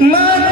Not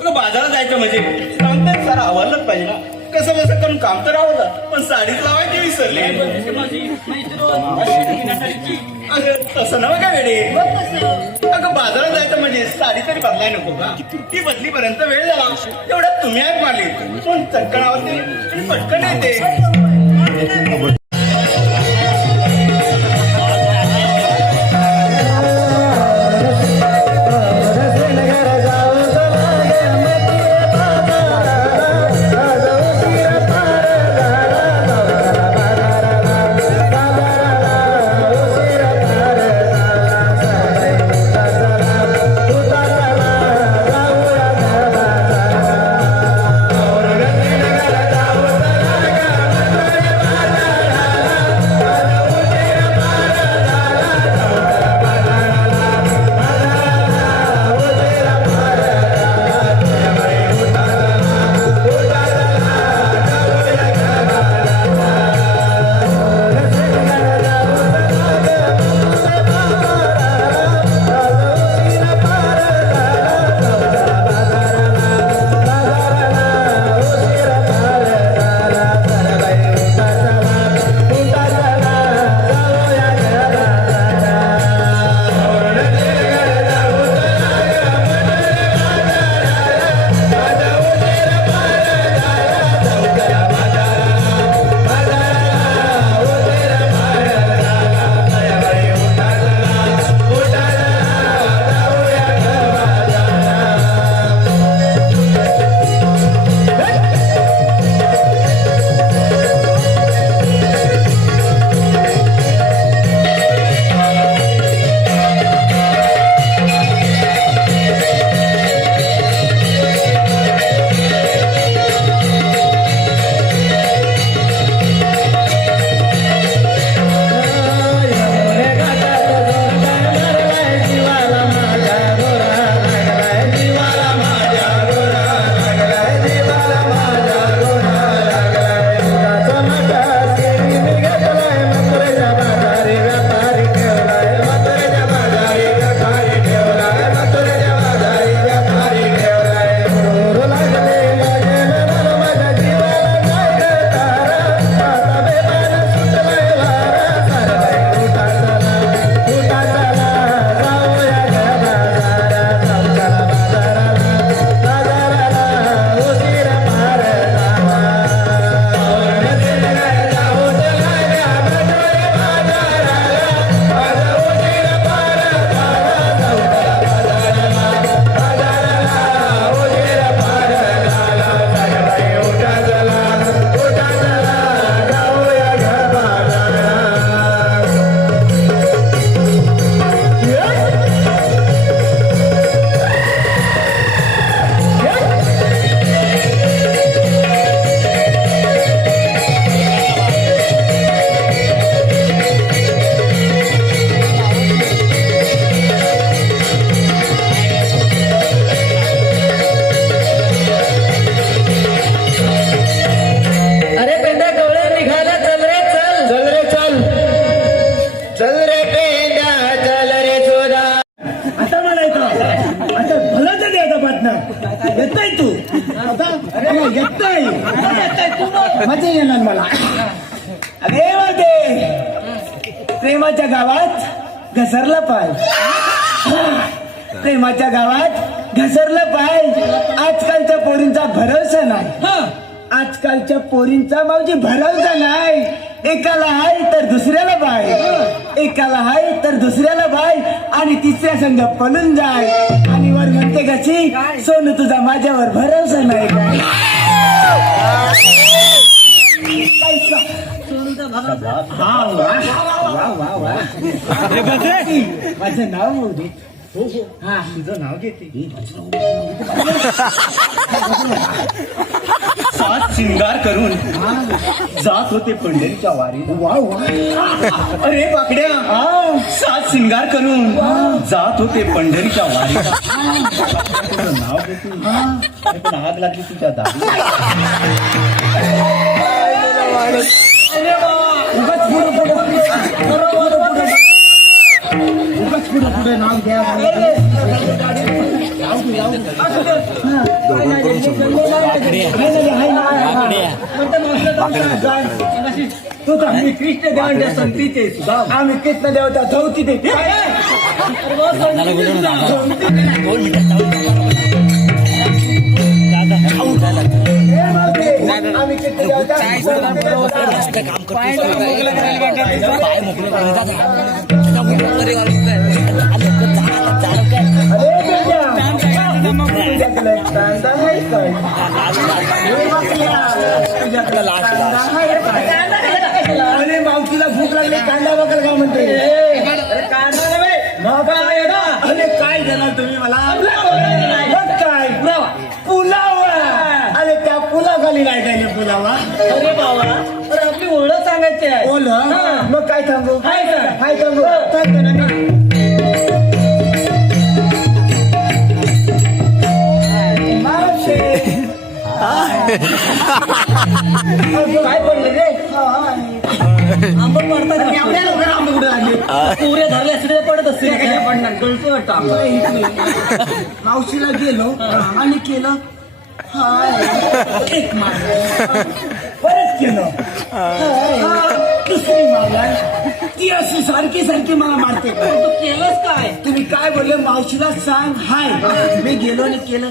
तुला बाजारात जायचं म्हणजे काम तर सर आवडलंच पाहिजे ना कसं कसं करून काम तर आवडलं पण साडीच लावायची विसरली अगं तसं ना का वेळे अगं बाजारात जायचं म्हणजे साडी तरी बदलाय नको का ती बदलीपर्यंत वेळ झाला तेवढ्यात तुम्ही ऐक मारली पण चटकणावरती पटकन येते प्रेमाच्या गावात घसरलं पाय. आजकालच्या पोरींचा भरोसा नाही. आजकालच्या पोरींचा मावजी भरोसा नाही. एकाला हाय तर दुसऱ्याला बाय. एकाला हाय तर दुसऱ्याला बाय. आणि तिसऱ्या संघ पळून जाय. आणि वर म्हणते कशी सोनू तुझा माझ्यावर भरोसा नाही. काय पैसा. हा वा वा वा वा. माझं नाव हो हो हा तुझं नाव घेते सात शिंगार करून जात होते पंढरीच्या वारी वा वा अरे बाकड्या सात शिंगार करून जात होते पंढरीच्या वारी तुझं नाव घेते पण आग लागली तुझ्या दारी उगाच पुढे पुढे नाव घ्या तू तर आम्ही कृष्ण देवांच्या संतीचे आम्ही कृष्ण देवता चौथी ते आम्ही कृष्ण देवता अरे? अरे मावशीला भूक लागली कांदा बघाल का म्हणते अरे काय? अरे देणार तुम्ही मला काय पुलाव अरे त्या पुलाखाली काय काय पुलावा अरे बाबा तर आपली ओळख सांगायची आहे बोल मग काय सांगू काय काय? काय सांगू काय पडलं रे आंबट पडतात अरे एवढ्या लवकर आंबे कुठे लागले? पुऱ्या धरल्या असले पडत असते काय पडणार गळते वाटतं आंबा मावशीला गेलो आणि केलं हाय. एक मारलं परत केलं हा, दुसरी मारला ती अशी सारखी सारखी मला मारते तू केलंस काय तुम्ही काय बोलले मावशीला सांग हाय मी गेलो आणि केलं